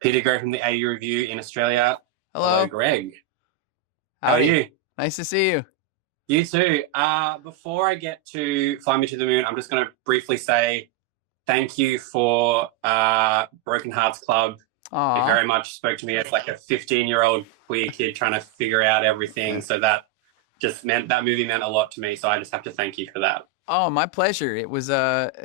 Peter Gray from the AU Review in Australia. Hello, Hello. Greg. How are Howdy. you? Nice to see you. You too. Before I get to Fly Me to the Moon, I'm just going to briefly say thank you for Broken Hearts Club. It Aw. very much spoke to me as like a 15-year-old queer kid trying to figure out everything. So that movie meant a lot to me. So I just have to thank you for that. Oh, my pleasure. It was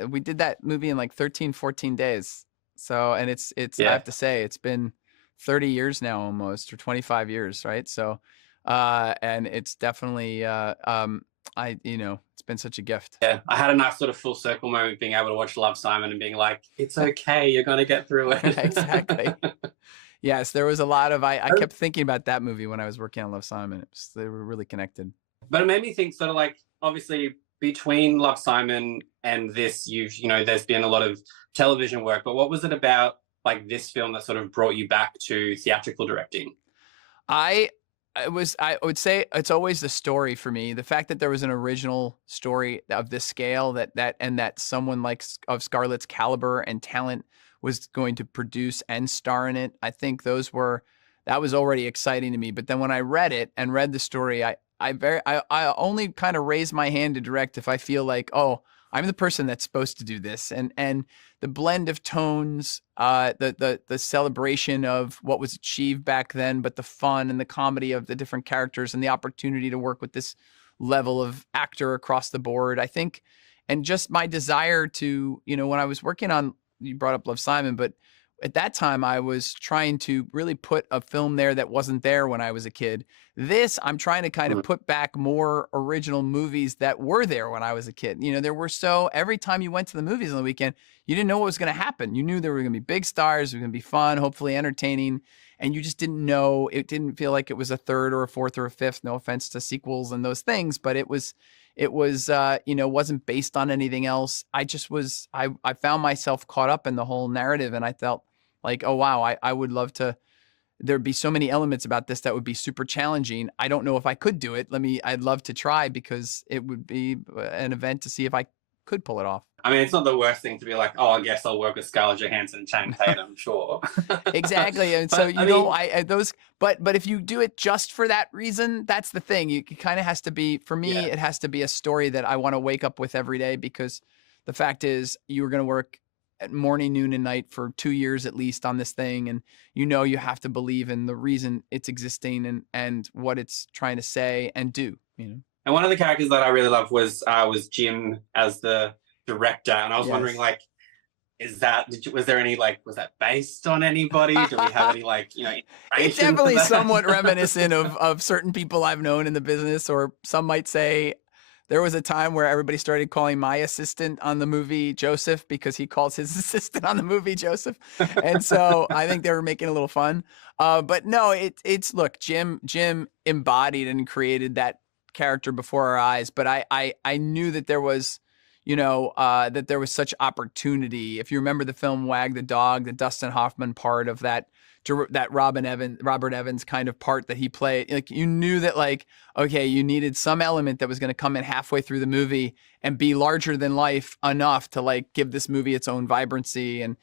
we did that movie in like 13, 14 days. So, and it's I Yeah. have to say it's been 30 years now almost, or 25 years, right? So, and it's definitely it's been such a gift. Yeah, I had a nice sort of full circle moment being able to watch Love, Simon and being like, it's okay, you're going to get through it. Exactly. Yes, there was a lot of I kept thinking about that movie when I was working on Love, Simon. They were really connected. But it made me think sort of like, obviously, between Love, Simon and this, there's been a lot of television work, but what was it about like this film that sort of brought you back to theatrical directing? I would say it's always the story for me. The fact that there was an original story of this scale that someone like of Scarlett's caliber and talent was going to produce and star in it. I think that was already exciting to me. But then when I read it and read the story, I only kind of raise my hand to direct if I feel like, oh, I'm the person that's supposed to do this. And the blend of tones, the celebration of what was achieved back then, but the fun and the comedy of the different characters and the opportunity to work with this level of actor across the board, I think, and just my desire to, when I was working on, you brought up Love, Simon, but at that time I was trying to really put a film there that wasn't there when I was a kid. This, I'm trying to kind of put back more original movies that were there when I was a kid. Every time you went to the movies on the weekend, you didn't know what was going to happen. You knew there were going to be big stars, it was going to be fun, hopefully entertaining, and you just didn't know. It didn't feel like it was a third or a fourth or a fifth, no offense to sequels and those things, but it wasn't based on anything else. I found myself caught up in the whole narrative, and I felt like, oh wow, I would love to. There'd be so many elements about this that would be super challenging. I don't know if I could do it. I'd love to try, because it would be an event to see if I could pull it off. I mean, it's not the worst thing to be like, oh, I guess I'll work with Scarlett Johansson and Channing Tatum, sure. Exactly. And so, but if you do it just for that reason, that's the thing. It kind of has to be, for me, It has to be a story that I want to wake up with every day, because the fact is you were going to work at morning, noon, and night for 2 years at least on this thing. And you have to believe in the reason it's existing and what it's trying to say and do, And one of the characters that I really loved was Jim as the director. And I was wondering, like, was that based on anybody? Do we have any It's definitely somewhat reminiscent of certain people I've known in the business, or some might say there was a time where everybody started calling my assistant on the movie Joseph, because he calls his assistant on the movie Joseph. And so I think they were making a little fun. But no, look, Jim embodied and created that character before our eyes. But I knew that there was, that there was such opportunity. If you remember the film Wag the Dog, the Dustin Hoffman part of that Robert Evans kind of part that he played, like, you knew that, like, okay, you needed some element that was going to come in halfway through the movie and be larger than life enough to, like, give this movie its own vibrancy. And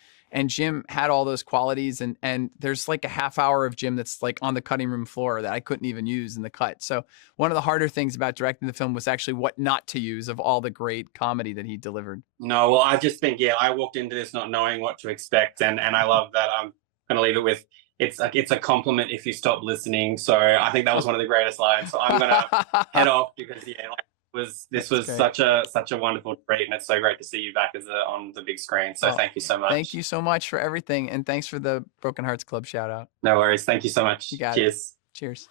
Jim had all those qualities, and there's like a half hour of Jim that's like on the cutting room floor that I couldn't even use in the cut. So one of the harder things about directing the film was actually what not to use of all the great comedy that he delivered. No, well, I just think, I walked into this not knowing what to expect, and I love that. I'm going to leave it with, it's a compliment if you stop listening. So I think that was one of the greatest lines. So I'm going to head off, because this was such a wonderful treat, and it's so great to see you back on the big screen. So thank you so much. Thank you so much for everything, and thanks for the Broken Hearts Club shout out. No worries. Thank you so much. You got Cheers. Cheers.